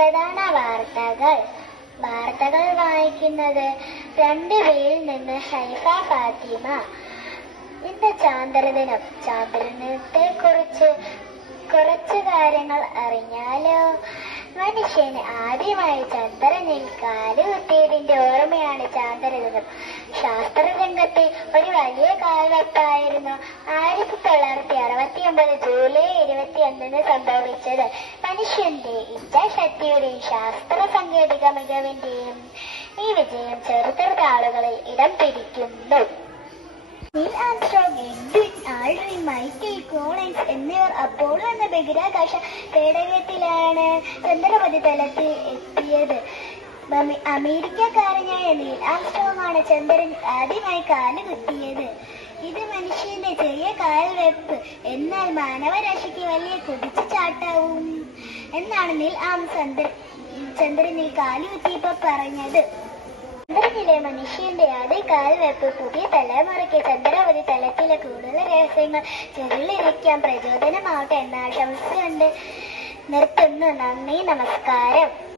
പ്രധാന വാർത്തകൾ. വാർത്തകൾ വായിക്കുന്നത് രണ്ട് പേരിൽ നിന്ന് ഹൈഫ ഫാത്തിമ. ഇന്ന് ചാന്ദ്രദിനം ചാന്ദ്രദിനത്തെ കുറിച്ച് കുറച്ച് കാര്യങ്ങൾ അറിഞ്ഞാലോ? മനുഷ്യന് ആദ്യമായി ചന്ദ്രനിൽ കാലുകുത്തിയതിന്റെ ഓർമ്മയാണ് ചാന്ദ്രദിനം ശാസ്ത്രരംഗത്തെ വലിയ കാലഘട്ടമായിരുന്നു ആയിരത്തി തൊള്ളായിരത്തി അറുപത്തി ഒമ്പത് ജൂലൈ ഇരുപത്തി ഒന്നിന് സംഭവിച്ചത്. മനുഷ്യന്റെ ഇച്ഛാശക്തിയുടെയും ശാസ്ത്ര സാങ്കേതിക മികവിന്റെയും ഈ വിജയം ചരിത്ര താളുകളിൽ ഇടം പിടിക്കുന്നു. എന്നിവർ അപ്പോളോ എന്ന ബഹിരാകാശ പേടകത്തിലാണ് ചന്ദ്രപതിതലത്തിൽ എത്തിയത്. അമേരിക്കക്കാരനായ നീൽ ആണ് ചന്ദ്രൻ ആദ്യമായി കാൽ കുത്തിയത്. ഇത് മനുഷ്യന്റെ ചെറിയ കാൽവെപ്പ് എന്നാൽ മാനവരാശിക്ക് വലിയ കുതിച്ചു ചാട്ടാവും. എന്നാണ് നിൽ ആം ചന്ദ്ര ചന്ദ്രനിൽ കാലുകുത്തിയപ്പോ പറഞ്ഞത്. ചന്ദ്രനിലെ മനുഷ്യന്റെ ആദ്യ കാൽവെപ്പ് പുതിയ തലമുറയ്ക്ക് ചന്ദ്രാവതി തലത്തിലെ കൂടുതൽ രഹസ്യങ്ങൾ ചെറുളിരിക്കാൻ പ്രചോദനമാവട്ടെ എന്ന ആശംസയുണ്ട് നിർത്തുന്നു. നന്ദി നമസ്കാരം.